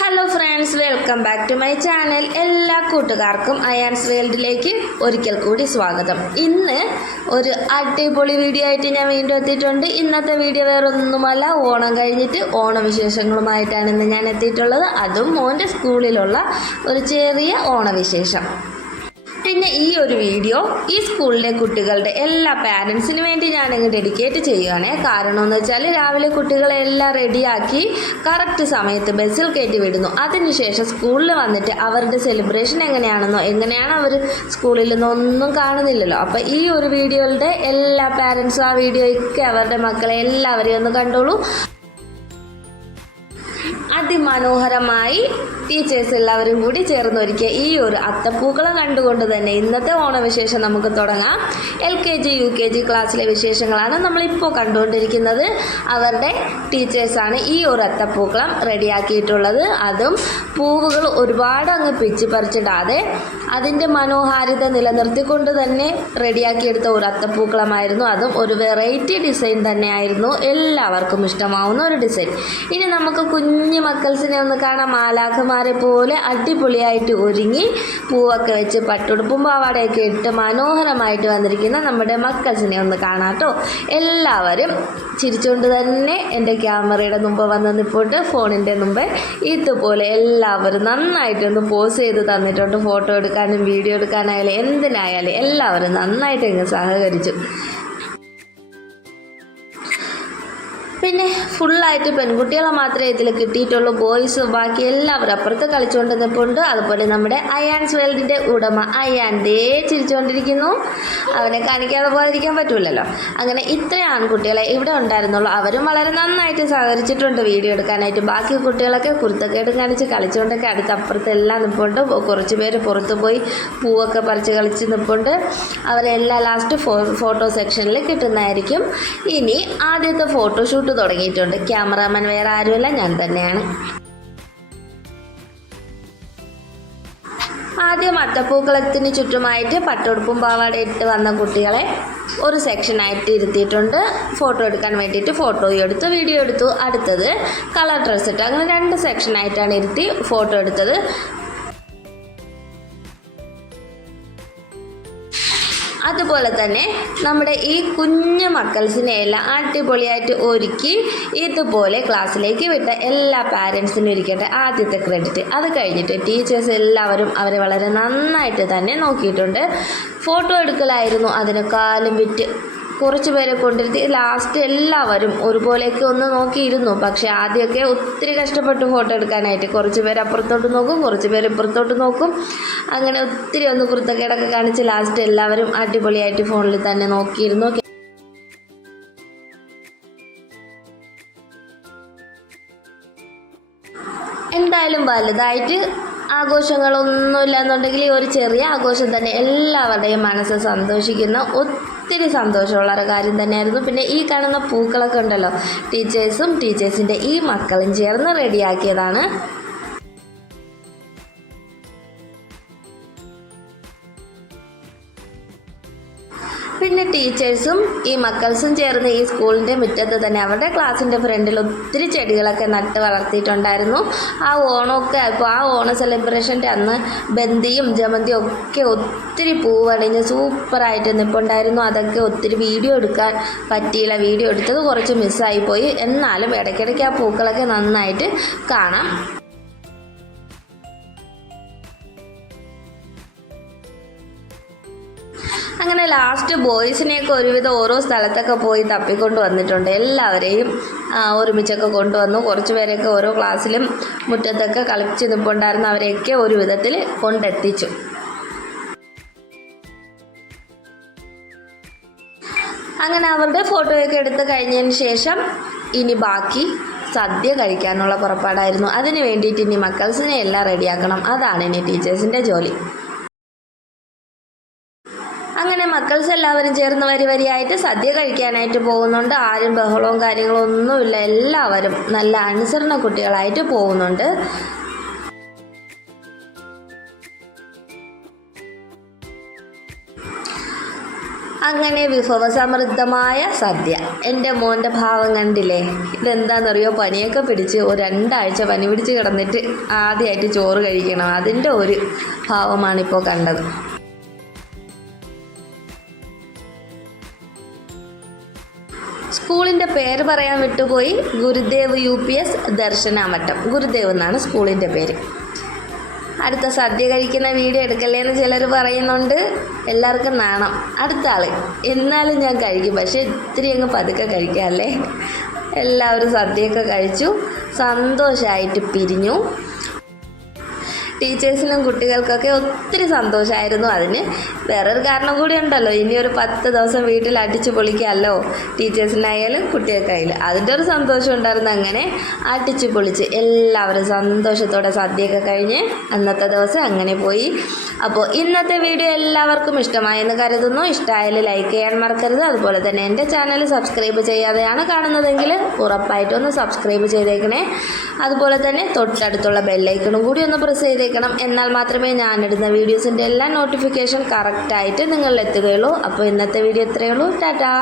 Hello friends welcome back to my channel എല്ലാ കൂട്ടുകാർക്കും അയാൻസ് വേൾഡിലേക്ക് ഒരിക്കൽ കൂടി സ്വാഗതം. ഇന്ന് ഒരു അടിപൊളി വീഡിയോ ആയിട്ട് ഞാൻ വീണ്ടും എത്തിയിട്ടുണ്ട്. ഇന്നത്തെ വീഡിയോ വേറെ ഒന്നുമല്ല ഓണം കഴിഞ്ഞിട്ട് ഓണവിശേഷങ്ങളുമായിട്ടാണ് ഇന്ന് ഞാൻ എത്തിയിട്ടുള്ളത്. അതും മോന്റെ സ്കൂളിലുള്ള ഒരു ചെറിയ ഓണവിശേഷം. പിന്നെ ഈ ഒരു വീഡിയോ ഈ സ്കൂളിലെ കുട്ടികളുടെ എല്ലാ പാരൻസിന് വേണ്ടി ഞാൻ ഞാനങ്ങ് ഡെഡിക്കേറ്റ് ചെയ്യുകയാണ് കാരണം എന്ന് വെച്ചാൽ രാവിലെ കുട്ടികളെല്ലാം റെഡിയാക്കി കറക്റ്റ് സമയത്ത് ബസ്സിൽ കയറ്റി വിടുന്നു. അതിനുശേഷം സ്കൂളിൽ വന്നിട്ട് അവരുടെ സെലിബ്രേഷൻ എങ്ങനെയാണെന്നോ എങ്ങനെയാണ് അവർ സ്കൂളിൽ നിന്നൊന്നും കാണുന്നില്ലല്ലോ. അപ്പോൾ ഈ ഒരു വീഡിയോയുടെ എല്ലാ പാരൻസും ആ വീഡിയോയ്ക്ക് അവരുടെ മക്കളെ എല്ലാവരെയും ഒന്ന് കണ്ടോളൂ. അതിമനോഹരമായി ടീച്ചേഴ്സ് എല്ലാവരും കൂടി ചേർന്ന് ഒരുക്കിയ ഈ ഒരു അത്തപ്പൂക്കളം കണ്ടുകൊണ്ട് തന്നെ ഇന്നത്തെ ഓണവിശേഷം നമുക്ക് തുടങ്ങാം. L K G U K G ക്ലാസ്സിലെ വിശേഷങ്ങളാണ് നമ്മളിപ്പോൾ കണ്ടുകൊണ്ടിരിക്കുന്നത്. അവരുടെ ടീച്ചേഴ്സാണ് ഈ ഒരു അത്തപ്പൂക്കളം റെഡിയാക്കിയിട്ടുള്ളത്. അതും പൂവുകൾ ഒരുപാട് അങ്ങ് പിച്ച് പറിച്ചിടാതെ അതിന്റെ മനോഹാരിത നിലനിർത്തിക്കൊണ്ട് തന്നെ റെഡിയാക്കിയെടുത്ത ഒരു അത്തപ്പൂക്കളമായിരുന്നു. അതും ഒരു വെറൈറ്റി ഡിസൈൻ തന്നെയായിരുന്നു. എല്ലാവർക്കും ഇഷ്ടമാവുന്ന ഒരു ഡിസൈൻ. ഇനി നമുക്ക് കുഞ്ഞു മക്കൾസിനെ ഒന്ന് കാണാം. മാലാഖമാരെ പോലെ അടിപൊളിയായിട്ട് ഒരുങ്ങി പൂവൊക്കെ വെച്ച് പട്ടുടുപ്പും പാവാടയൊക്കെ ഇട്ട് മനോഹരമായിട്ട് വന്നിരിക്കുന്ന നമ്മുടെ മക്കൾസിനെ ഒന്ന് കാണാട്ടോ എല്ലാവരും ചിരിച്ചുകൊണ്ട് തന്നെ എന്റെ ക്യാമറയുടെ മുമ്പ് വന്ന് നിപ്പോട്ട് ഫോണിന്റെ മുമ്പ് ഇതുപോലെ എല്ലാവരും നന്നായിട്ടൊന്ന് പോസ് ചെയ്ത് തന്നിട്ടുണ്ട്. ഫോട്ടോ എടുക്കാനും വീഡിയോ എടുക്കാനായാലും എന്തിനായാലും എല്ലാവരും നന്നായിട്ട് ഇങ്ങ് സഹകരിച്ചു. ഫുള്ളായിട്ട് പെൺകുട്ടികളെ മാത്രമേ ഇതിൽ കിട്ടിയിട്ടുള്ളൂ. ബോയ്സ് ബാക്കി എല്ലാവരും അപ്പുറത്ത് കളിച്ചുകൊണ്ട് നിൽപ്പുണ്ട് അതുപോലെ നമ്മുടെ അയാൻസ് വേൾഡിന്റെ ഉടമ അയാൻ ദേ ചിരിച്ചുകൊണ്ടിരിക്കുന്നു. അവനെ കാണിക്കാതെ പോകാതിരിക്കാൻ പറ്റൂലല്ലോ. അങ്ങനെ ഇത്രയും ആൺകുട്ടികളെ ഇവിടെ ഉണ്ടായിരുന്നുള്ളൂ. അവരും വളരെ നന്നായിട്ട് സഹകരിച്ചിട്ടുണ്ട് വീഡിയോ എടുക്കാനായിട്ട്. ബാക്കി കുട്ടികളൊക്കെ കുരുത്തക്കേട് കാണിച്ച് കളിച്ചുകൊണ്ടൊക്കെ അടുത്ത് അപ്പുറത്ത് എല്ലാം നിൽപ്പുണ്ട് കുറച്ച് പേര് പുറത്ത് പോയി പൂവൊക്കെ പറിച്ച് കളിച്ച് നിൽപ്പുണ്ട് അവരെല്ലാം ലാസ്റ്റ് ഫോട്ടോ സെക്ഷനിൽ കിട്ടുന്നതായിരിക്കും. ഇനി ആദ്യത്തെ ഫോട്ടോഷൂട്ട് തുടങ്ങിയിട്ടുണ്ട്. ക്യാമറാമാൻ വേറെ ആരുമല്ല ഞാൻ തന്നെയാണ്. ആദ്യം അട്ടപ്പൂക്കളത്തിന് ചുറ്റുമായിട്ട് പട്ടുടുപ്പും പാവാട ഇട്ട് വന്ന കുട്ടികളെ ഒരു സെക്ഷനായിട്ട് ഇരുത്തിയിട്ടുണ്ട്. ഫോട്ടോ എടുക്കാൻ വേണ്ടിയിട്ട് ഫോട്ടോയും എടുത്തു വീഡിയോ എടുത്തു. അടുത്തത് കളർ ഡ്രസ്സ് ഇട്ട്. അങ്ങനെ രണ്ട് സെക്ഷനായിട്ടാണ് ഇരുത്തി ഫോട്ടോ എടുത്തത്. അതുപോലെ തന്നെ നമ്മുടെ ഈ കുഞ്ഞു മക്കൾസിനെ എല്ലാം അടിപൊളിയായിട്ട് ഒരുക്കി ഇതുപോലെ ക്ലാസ്സിലേക്ക് വിട്ട എല്ലാ പാരൻസിനും ഇരിക്കട്ടെ ആദ്യത്തെ ക്രെഡിറ്റ്. അത് കഴിഞ്ഞിട്ട് ടീച്ചേഴ്സ് എല്ലാവരും അവരെ വളരെ നന്നായിട്ട് തന്നെ നോക്കിയിട്ടുണ്ട്. ഫോട്ടോ എടുക്കലായിരുന്നു അതിനേക്കാളും വിറ്റ്. കുറച്ച് പേരെ കൊണ്ടിരുത്തി ലാസ്റ്റ് എല്ലാവരും ഒരുപോലെയൊക്കെ ഒന്ന് നോക്കിയിരുന്നു. പക്ഷേ ആദ്യമൊക്കെ ഒത്തിരി കഷ്ടപ്പെട്ടു ഫോട്ടോ എടുക്കാനായിട്ട് കുറച്ച് പേര് അപ്പുറത്തോട്ട് നോക്കും കുറച്ച് പേര് ഇപ്പുറത്തോട്ട് നോക്കും. അങ്ങനെ ഒത്തിരി ഒന്ന് കുരുത്തക്കേടൊക്കെ കാണിച്ച് ലാസ്റ്റ് എല്ലാവരും അടിപൊളിയായിട്ട് ഫോണിൽ തന്നെ നോക്കിയിരുന്നു. എന്തായാലും വലുതായിട്ട് ആഘോഷങ്ങളൊന്നുമില്ല എന്നുണ്ടെങ്കിൽ ഒരു ചെറിയ ആഘോഷം തന്നെ എല്ലാവരുടെയും മനസ്സ് സന്തോഷിക്കുന്ന ഒത്തിരി സന്തോഷമുള്ള ഒരു കാര്യം തന്നെയായിരുന്നു. പിന്നെ ഈ കാണുന്ന പൂക്കളൊക്കെ ഉണ്ടല്ലോ ടീച്ചേഴ്സും ടീച്ചേഴ്സിന്റെ ഈ മക്കളും ചേർന്ന് റെഡിയാക്കിയതാണ് പിന്നെ ടീച്ചേഴ്സും ഈ മക്കൾസും ചേർന്ന് ഈ സ്കൂളിന്റെ മുറ്റത്ത് തന്നെ അവരുടെ ക്ലാസ്സിന്റെ ഫ്രണ്ടിൽ ഒത്തിരി ചെടികളൊക്കെ നട്ട് വളർത്തിയിട്ടുണ്ടായിരുന്നു. ആ ഓണമൊക്കെ അപ്പോൾ ആ ഓണ സെലിബ്രേഷന്റെ അന്ന് ബന്ദിയും ജമന്തിയും ഒക്കെ ഒത്തിരി പൂവണിഞ്ഞ് സൂപ്പറായിട്ട് നിൽപ്പുണ്ടായിരുന്നു അതൊക്കെ ഒത്തിരി വീഡിയോ എടുക്കാൻ പറ്റിയില്ല. വീഡിയോ എടുത്തത് കുറച്ച് മിസ്സായി പോയി. എന്നാലും ഇടയ്ക്കിടയ്ക്ക് ആ പൂക്കളൊക്കെ നന്നായിട്ട് കാണാം. അങ്ങനെ ലാസ്റ്റ് ബോയ്സിനെയൊക്കെ ഒരുവിധം ഓരോ സ്ഥലത്തൊക്കെ പോയി തപ്പിക്കൊണ്ട് വന്നിട്ടുണ്ട്. എല്ലാവരെയും ഒരുമിച്ചൊക്കെ കൊണ്ടുവന്നു. കുറച്ച് പേരെയൊക്കെ ഓരോ ക്ലാസ്സിലും മുറ്റത്തൊക്കെ കളിച്ച് നിൽപ്പുണ്ടായിരുന്നു അവരെയൊക്കെ ഒരു വിധത്തിൽ കൊണ്ടെത്തിച്ചു. അങ്ങനെ അവരുടെ ഫോട്ടോയൊക്കെ എടുത്ത് കഴിഞ്ഞതിന് ശേഷം ഇനി ബാക്കി സദ്യ കഴിക്കാനുള്ള പുറപ്പാടായിരുന്നു. അതിന് വേണ്ടിയിട്ട് ഇനി മക്കൾസിനെ എല്ലാം റെഡിയാക്കണം അതാണ് ഇനി ടീച്ചേഴ്സിന്റെ ജോലി അങ്ങനെ മക്കൾസ് എല്ലാവരും ചേർന്ന് വരി വരിയായിട്ട് സദ്യ കഴിക്കാനായിട്ട് പോകുന്നുണ്ട്. ആരും ബഹളവും കാര്യങ്ങളും ഒന്നുമില്ല. എല്ലാവരും നല്ല അനുസരണ കുട്ടികളായിട്ട് പോകുന്നുണ്ട്. അങ്ങനെ വിഭവസമൃദ്ധമായ സദ്യ. എന്റെ മോന്റെ ഭാവം കണ്ടില്ലേ? ഇതെന്താണെന്നറിയോ പനിയൊക്കെ പിടിച്ച് ഒരു രണ്ടാഴ്ച പനി പിടിച്ച് കിടന്നിട്ട് ആദ്യമായിട്ട് ചോറ് കഴിക്കണം. അതിന്റെ ഒരു ഭാവമാണിപ്പോൾ കണ്ടത്. സ്കൂളിന്റെ പേര് പറയാൻ വിട്ടുപോയി Gurudev U P S Darsanamattam Gurudev എന്നാണ് സ്കൂളിന്റെ പേര്. അടുത്ത സദ്യ കഴിക്കുന്ന വീഡിയോ എടുക്കല്ലേ എന്ന് ചിലർ പറയുന്നുണ്ട്. എല്ലാവർക്കും നാണം. അടുത്ത ആൾ എന്നാലും ഞാൻ കഴിക്കും. പക്ഷേ ഇത്തിരി അങ്ങ് പതുക്കെ കഴിക്കാമല്ലേ എല്ലാവരും സദ്യയൊക്കെ കഴിച്ചു. സന്തോഷമായിട്ട് പിരിഞ്ഞു. ടീച്ചേഴ്സിനും കുട്ടികൾക്കൊക്കെ ഒത്തിരി സന്തോഷമായിരുന്നു അതിന്. വേറൊരു കാരണം കൂടി ഉണ്ടല്ലോ. ഇനി ഒരു പത്ത് ദിവസം വീട്ടിൽ അടിച്ചു പൊളിക്കാമല്ലോ ടീച്ചേഴ്സിനായാലും കുട്ടികൾക്കായാലും. അതിന്റെ ഒരു സന്തോഷം ഉണ്ടായിരുന്നു അങ്ങനെ അടിച്ചു പൊളിച്ച് എല്ലാവരും സന്തോഷത്തോടെ സദ്യയൊക്കെ കഴിഞ്ഞ് അന്നത്തെ ദിവസം അങ്ങനെ പോയി. അപ്പോൾ ഇന്നത്തെ വീഡിയോ എല്ലാവർക്കും ഇഷ്ടമായെന്ന് കരുതുന്നു. ഇഷ്ടമായാലും ലൈക്ക് ചെയ്യാൻ മറക്കരുത്. അതുപോലെ തന്നെ എന്റെ ചാനൽ സബ്സ്ക്രൈബ് ചെയ്യാതെയാണ് കാണുന്നതെങ്കിൽ ഉറപ്പായിട്ടൊന്ന് സബ്സ്ക്രൈബ് ചെയ്തേക്കണേ. അതുപോലെ തന്നെ തൊട്ടടുത്തുള്ള ബെല്ലൈക്കണും കൂടി ഒന്ന് പ്രസ് ചെയ്തേക്കണം. എന്നാൽ മാത്രമേ ഞാനിടുന്ന വീഡിയോസിന്റെ എല്ലാ നോട്ടിഫിക്കേഷൻ കറക്റ്റായിട്ട് നിങ്ങളിൽ എത്തുകയുള്ളൂ അപ്പോൾ ഇന്നത്തെ വീഡിയോ ഇത്രയേ ഉള്ളൂ. ടാറ്റാ.